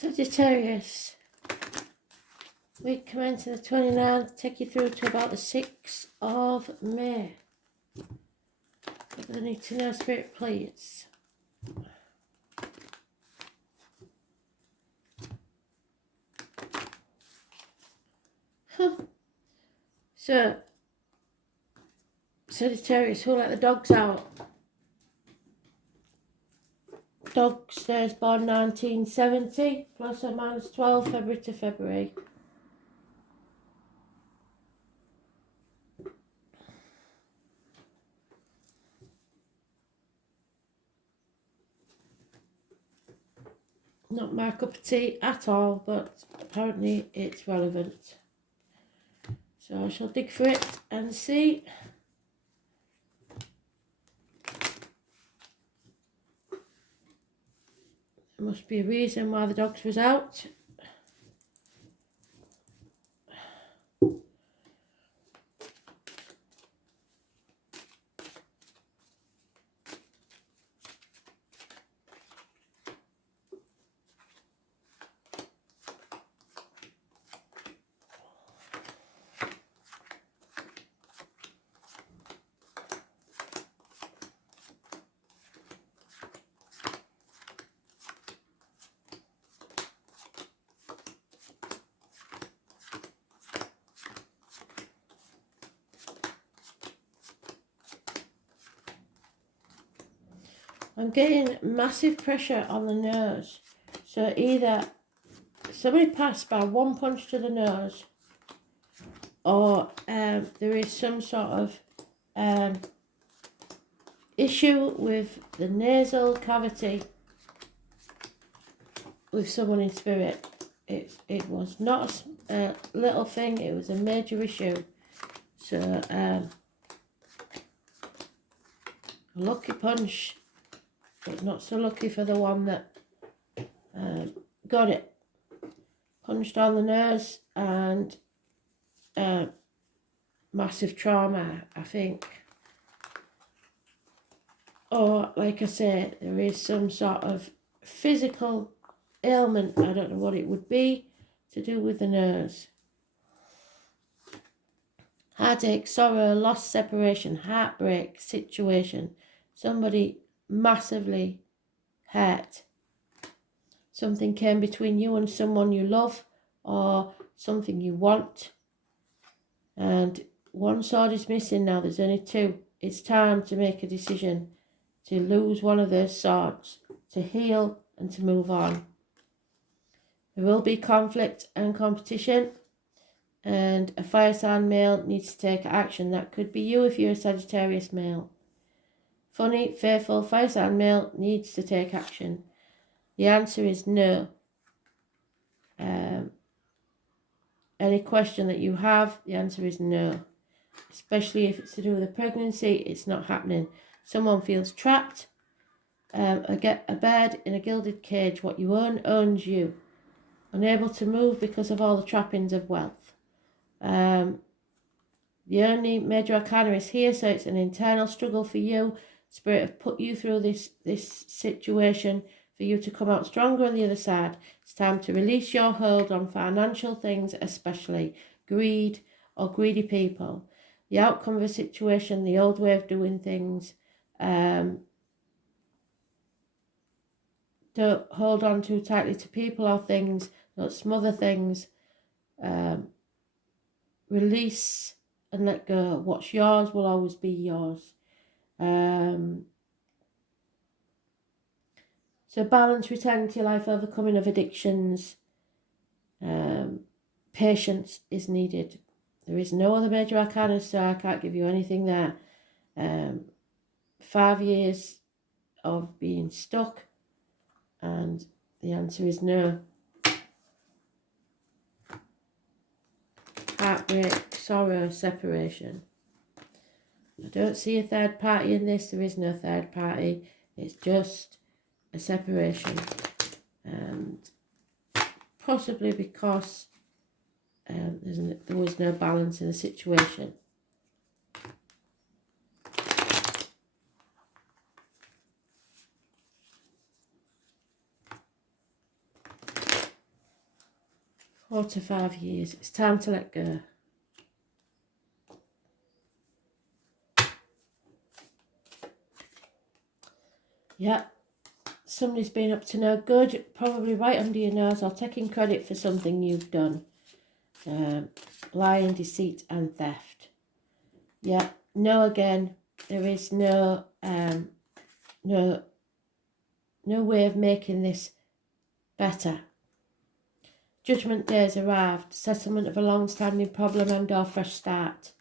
Sagittarius, week commencing the 29th, take you through to about the 6th of May. What do I need to know, Spirit, please? So, Sagittarius, who let the dogs out? Dogs, there's born 1970, plus or minus 12, February to February. Not my cup of tea at all, but apparently it's relevant. So I shall dig for it and see. There must be a reason why the dogs was out. I'm getting massive pressure on the nose. So either somebody passed by one punch to the nose, or there is some sort of issue with the nasal cavity with someone in spirit. It was not a little thing, it was a major issue. So a lucky punch, but not so lucky for the one that got it. Punched on the nose and massive trauma, I think. Or, like I say, there is some sort of physical ailment, I don't know what it would be, to do with the nose. Heartache, sorrow, loss, separation, heartbreak situation. Somebody massively hurt. Something came between you and someone you love, or something you want. And one sword is missing now, there's only two. It's time to make a decision, to lose one of those swords, to heal and to move on. There will be conflict and competition, and a fire sign male needs to take action. That could be you if you're a Sagittarius male. Funny, faithful fire sign male needs to take action. The answer is no. Any question that you have, the answer is no. Especially if it's to do with a pregnancy, it's not happening. Someone feels trapped. Get a bed in a gilded cage. What you own owns you. Unable to move because of all the trappings of wealth. The only major arcana is here, so it's an internal struggle for you. Spirit have put you through this situation for you to come out stronger on the other side. It's time to release your hold on financial things, especially greed or greedy people. The outcome of a situation, the old way of doing things. Don't hold on too tightly to people or things. Don't smother things. Release and let go. What's yours will always be yours. So balance, returning to your life, overcoming of addictions. Patience is needed. There is no other major arcana, so I can't give you anything there. 5 years of being stuck, and the answer is no. Heartbreak, sorrow, separation. I don't see a third party in this. There is no third party. It's just a separation, and possibly because there was no balance in the situation. 4 to 5 years. It's time to let go. Yeah. Somebody's been up to no good, probably right under your nose, or taking credit for something you've done. Lying, deceit and theft. Yeah. No, again, there is no way of making this better. Judgment day has arrived. Settlement of a long-standing problem and or fresh start.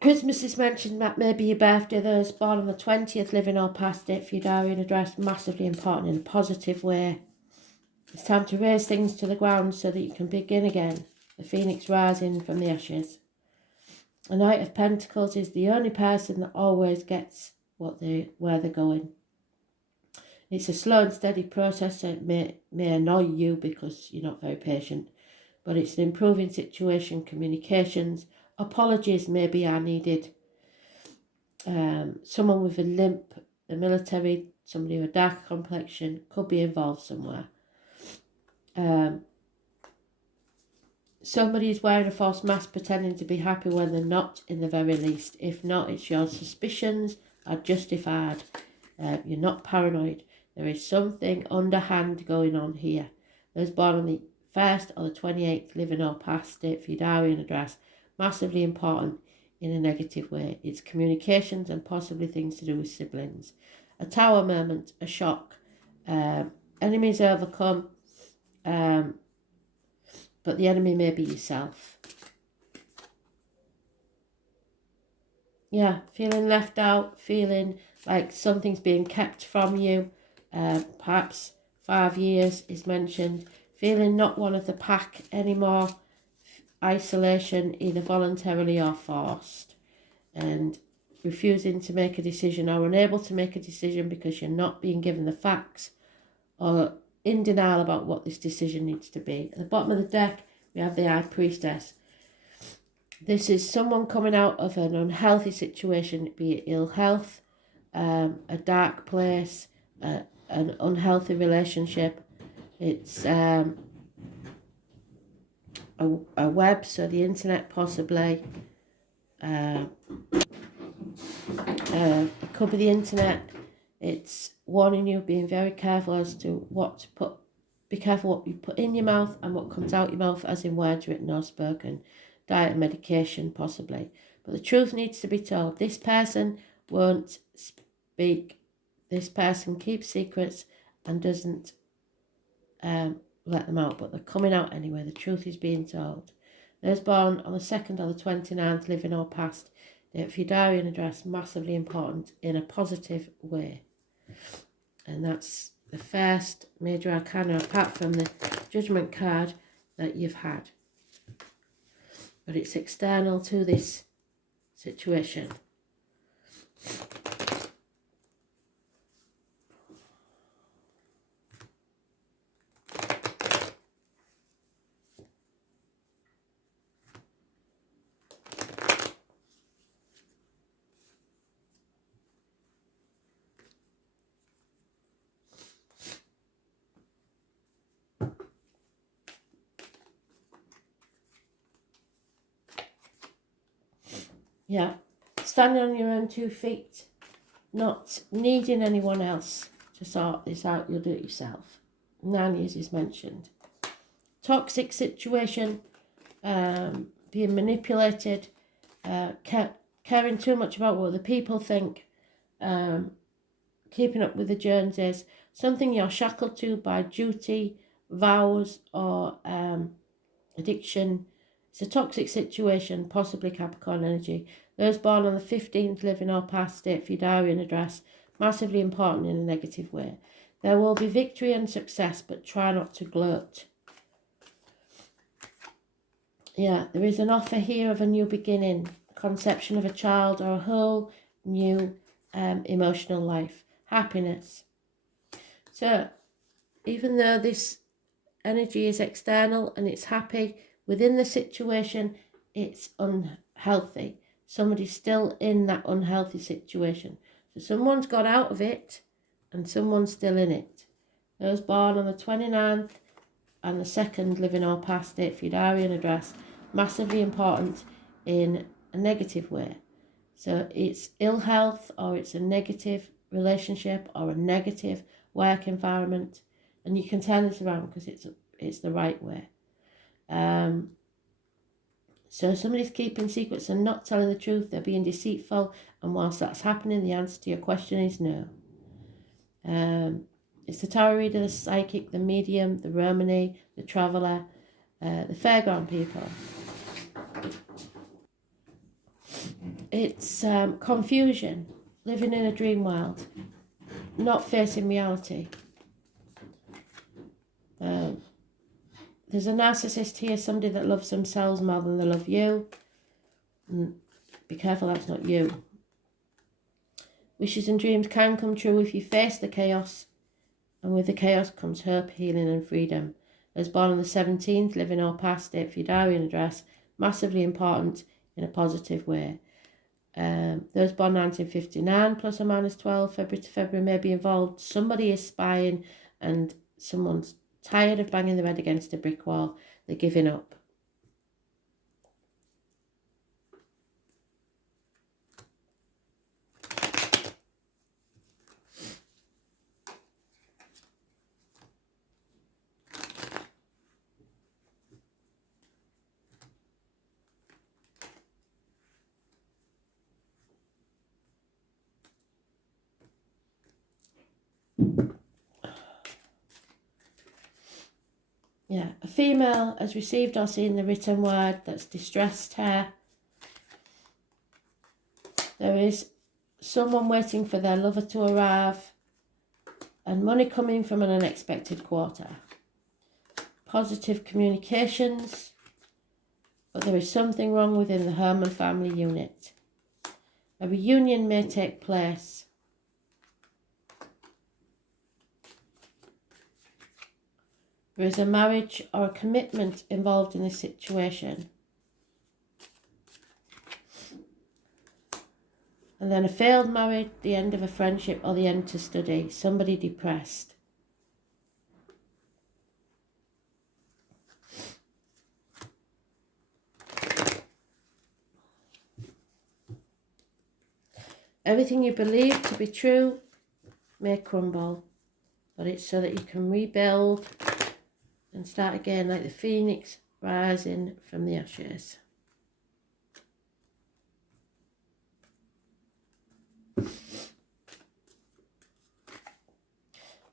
Christmas is mentioned. That may be your birthday. Those born on the 20th, living or past it, for your diary and address, massively important in a positive way. It's time to raise things to the ground so that you can begin again. The phoenix rising from the ashes. A Knight of Pentacles is the only person that always gets where they're going. It's a slow and steady process, so it may annoy you because you're not very patient. But it's an improving situation, communications. Apologies maybe are needed. Someone with a limp, the military, somebody with a dark complexion could be involved somewhere. Somebody is wearing a false mask pretending to be happy when they're not, in the very least. If not, it's your suspicions are justified. You're not paranoid. There is something underhand going on here. Those born on the 1st or the 28th, living or past it, for your diary and address, massively important in a negative way. It's communications and possibly things to do with siblings. A tower moment, a shock. Enemies overcome, but the enemy may be yourself. Yeah, feeling left out, feeling like something's being kept from you. Perhaps 5 years is mentioned. Feeling not one of the pack anymore. Isolation, either voluntarily or forced. And refusing to make a decision or unable to make a decision because you're not being given the facts or in denial about what this decision needs to be. At the bottom of the deck, we have the High Priestess. This is someone coming out of an unhealthy situation, be it ill health, a dark place, an unhealthy relationship. It's a web, so the internet possibly. It could be the internet. It's warning you, being very careful as to what to put. Be careful what you put in your mouth and what comes out your mouth, as in words written or spoken. Diet and medication, possibly. But the truth needs to be told. This person won't speak. This person keeps secrets and doesn't let them out. But they're coming out anyway. The truth is being told. Those born on the 2nd or the 29th, living or past, if your diary and address, massively important in a positive way. And that's the first major arcana, apart from the judgment card that you've had. But it's external to this situation. Yeah, standing on your own 2 feet, not needing anyone else to sort this out, you'll do it yourself. 9 years is mentioned. Toxic situation, being manipulated, caring too much about what other people think, keeping up with the Joneses, something you're shackled to by duty, vows, or addiction. It's a toxic situation, possibly Capricorn energy. Those born on the 15th, living or past it, for your diary and address, massively important in a negative way. There will be victory and success, but try not to gloat. Yeah, there is an offer here of a new beginning, conception of a child, or a whole new emotional life, happiness. So, even though this energy is external and it's happy, within the situation, it's unhealthy. Somebody's still in that unhealthy situation. So someone's got out of it and someone's still in it. Those born on the 29th and the 2nd, living or past date for your diary and address, massively important in a negative way. So it's ill health, or it's a negative relationship, or a negative work environment, and you can turn this around because it's the right way. So somebody's keeping secrets and not telling the truth. They're being deceitful, and whilst that's happening, the answer to your question is no. It's the tarot reader, the psychic, the medium, the Romany, the traveller, the fairground people. It's confusion, living in a dream world, not facing reality. There's a narcissist here, somebody that loves themselves more than they love you. Be careful, that's not you. Wishes and dreams can come true if you face the chaos, and with the chaos comes hope, healing and freedom. Those born on the 17th, living or past date for your diary and address, massively important in a positive way. Those born 1959, plus or minus 12, February to February, may be involved. Somebody is spying, and someone's tired of banging their head against a brick wall. They're giving up. Yeah, a female has received or seen the written word that's distressed her. There is someone waiting for their lover to arrive, and money coming from an unexpected quarter. Positive communications, but there is something wrong within the home and family unit. A reunion may take place. There is a marriage or a commitment involved in this situation. And then a failed marriage, the end of a friendship, or the end to study. Somebody depressed. Everything you believe to be true may crumble, but it's so that you can rebuild and start again like the phoenix rising from the ashes.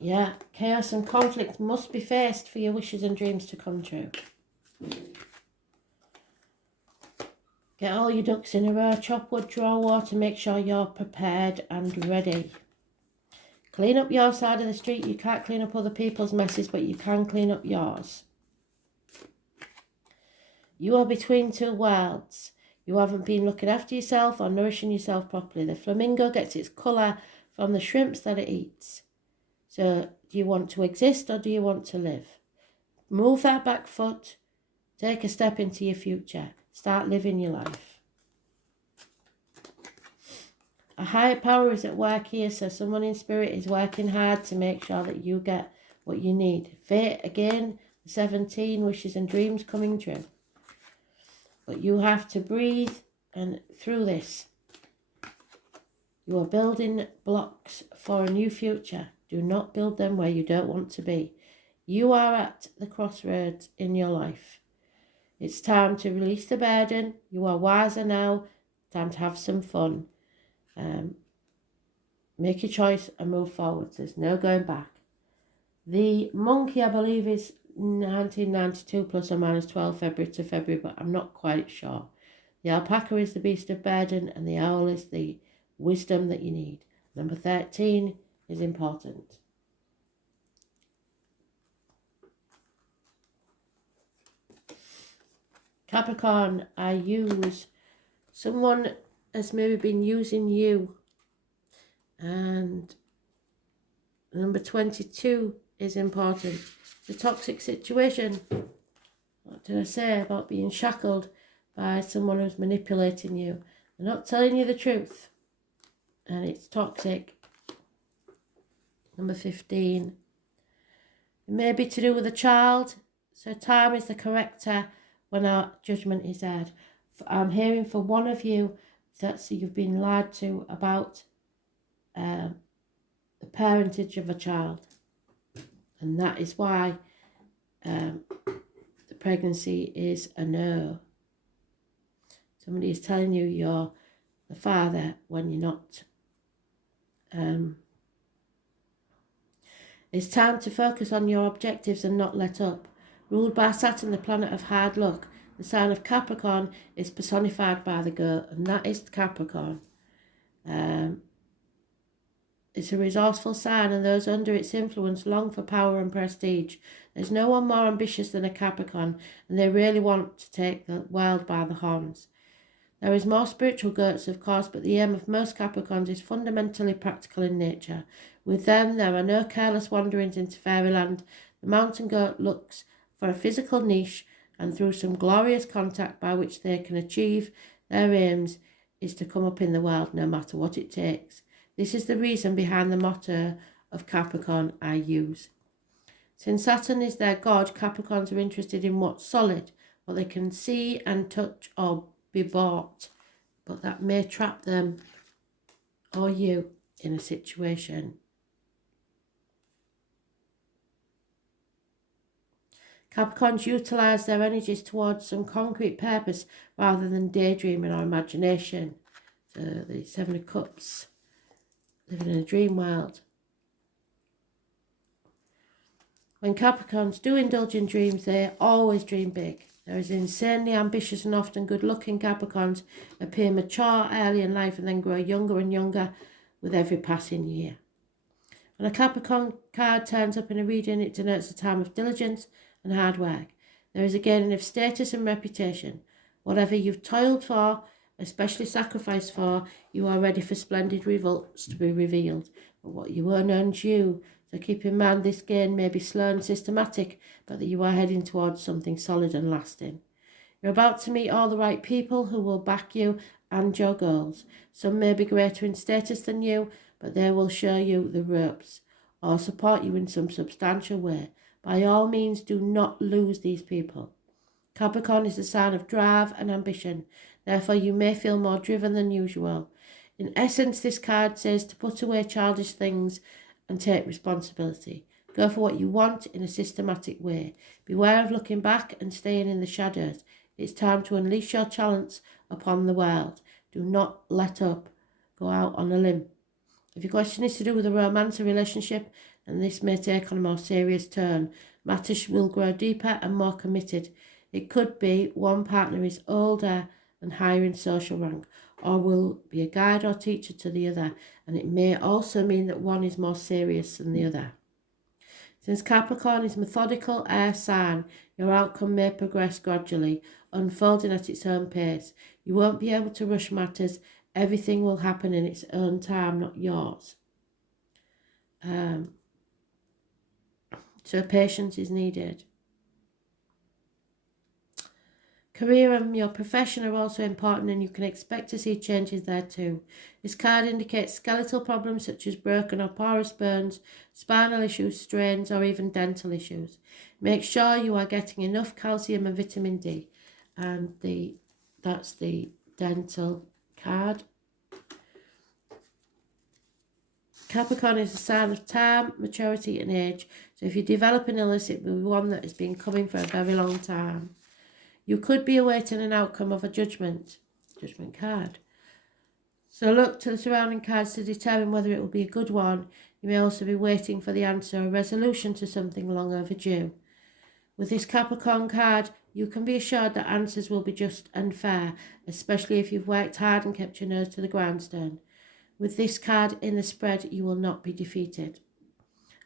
Yeah, chaos and conflict must be faced for your wishes and dreams to come true. Get all your ducks in a row, chop wood, draw water, make sure you're prepared and ready. Clean up your side of the street. You can't clean up other people's messes, but you can clean up yours. You are between two worlds. You haven't been looking after yourself or nourishing yourself properly. The flamingo gets its colour from the shrimps that it eats. So do you want to exist or do you want to live? Move that back foot. Take a step into your future. Start living your life. A higher power is at work here, so someone in spirit is working hard to make sure that you get what you need. Fate, again, 17, wishes and dreams coming true. But you have to breathe, and through this, you are building blocks for a new future. Do not build them where you don't want to be. You are at the crossroads in your life. It's time to release the burden. You are wiser now. Time to have some fun. Make your choice and move forward. There's no going back. The monkey, I believe, is 1992 plus or minus 12 February to February, but I'm not quite sure. The alpaca is the beast of burden, and the owl is the wisdom that you need. Number 13 is important. Capricorn, someone has maybe been using you. And number 22 is important. It's a toxic situation. What did I say about being shackled by someone who's manipulating you? They're not telling you the truth. And it's toxic. Number 15. It may be to do with a child. So time is the corrector when our judgment is aired. I'm hearing for one of you that you've been lied to about the parentage of a child. And that is why the pregnancy is a no. Somebody is telling you you're the father when you're not. It's time to focus on your objectives and not let up. Ruled by Saturn, the planet of hard luck, the sign of Capricorn is personified by the goat, and that is Capricorn. It's a resourceful sign, and those under its influence long for power and prestige. There's no one more ambitious than a Capricorn, and they really want to take the world by the horns. There is more spiritual goats, of course, but the aim of most Capricorns is fundamentally practical in nature. With them, there are no careless wanderings into fairyland. The mountain goat looks for a physical niche, and through some glorious contact by which they can achieve their aims, is to come up in the world no matter what it takes. This is the reason behind the motto of Capricorn, I use. Since Saturn is their god, Capricorns are interested in what's solid, what they can see and touch or be bought, but that may trap them or you in a situation. Capricorns utilise their energies towards some concrete purpose rather than daydreaming or imagination. So the Seven of Cups, living in a dream world. When Capricorns do indulge in dreams, they always dream big. There is insanely ambitious and often good-looking Capricorns appear mature early in life and then grow younger and younger with every passing year. When a Capricorn card turns up in a reading, it denotes a time of diligence and hard work. There is a gaining of status and reputation. Whatever you've toiled for, especially sacrificed for, you are ready for splendid results to be revealed. But what you earn earns you. So keep in mind this gain may be slow and systematic, but that you are heading towards something solid and lasting. You're about to meet all the right people who will back you and your goals. Some may be greater in status than you, but they will show you the ropes or support you in some substantial way. By all means, do not lose these people. Capricorn is the sign of drive and ambition. Therefore, you may feel more driven than usual. In essence, this card says to put away childish things and take responsibility. Go for what you want in a systematic way. Beware of looking back and staying in the shadows. It's time to unleash your talents upon the world. Do not let up. Go out on a limb. If your question is to do with a romance or relationship, then this may take on a more serious turn. Matters will grow deeper and more committed. It could be one partner is older and higher in social rank, or will be a guide or teacher to the other, and it may also mean that one is more serious than the other. Since Capricorn is methodical air sign, your outcome may progress gradually, unfolding at its own pace. You won't be able to rush matters. Everything will happen in its own time, not yours. So patience is needed. Career and your profession are also important, and you can expect to see changes there too. This card indicates skeletal problems such as broken or porous bones, spinal issues, strains, or even dental issues. Make sure you are getting enough calcium and vitamin D. And that's the dental card. Capricorn is a sign of time, maturity, and age. So if you develop an illness, it will be one that has been coming for a very long time. You could be awaiting an outcome of a judgment card. So look to the surrounding cards to determine whether it will be a good one. You may also be waiting for the answer or resolution to something long overdue. With this Capricorn card, you can be assured that answers will be just and fair, especially if you've worked hard and kept your nose to the grindstone. With this card in the spread, you will not be defeated.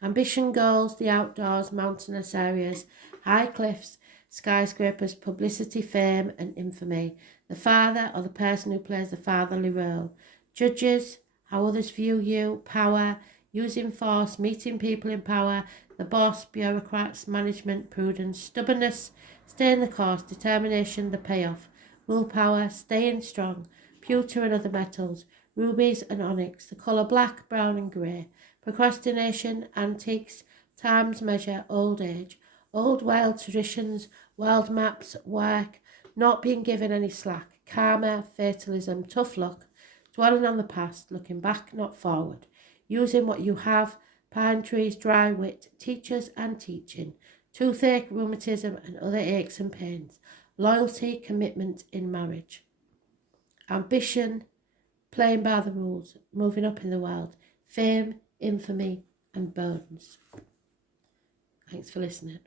Ambition, goals, the outdoors, mountainous areas, high cliffs, skyscrapers, publicity, fame, and infamy. The father or the person who plays the fatherly role. Judges, how others view you, power, using force, meeting people in power, the boss, bureaucrats, management, prudence, stubbornness, staying the course, determination, the payoff, willpower, staying strong, pewter and other metals, rubies and onyx, the colour black, brown and grey, procrastination, antiques, times measure, old age, old wild traditions, wild maps, work, not being given any slack, karma, fatalism, tough luck, dwelling on the past, looking back, not forward, using what you have, pine trees, dry wit, teachers and teaching, toothache, rheumatism and other aches and pains, loyalty, commitment in marriage, ambition, playing by the rules, moving up in the world, fame, infamy and bones. Thanks for listening.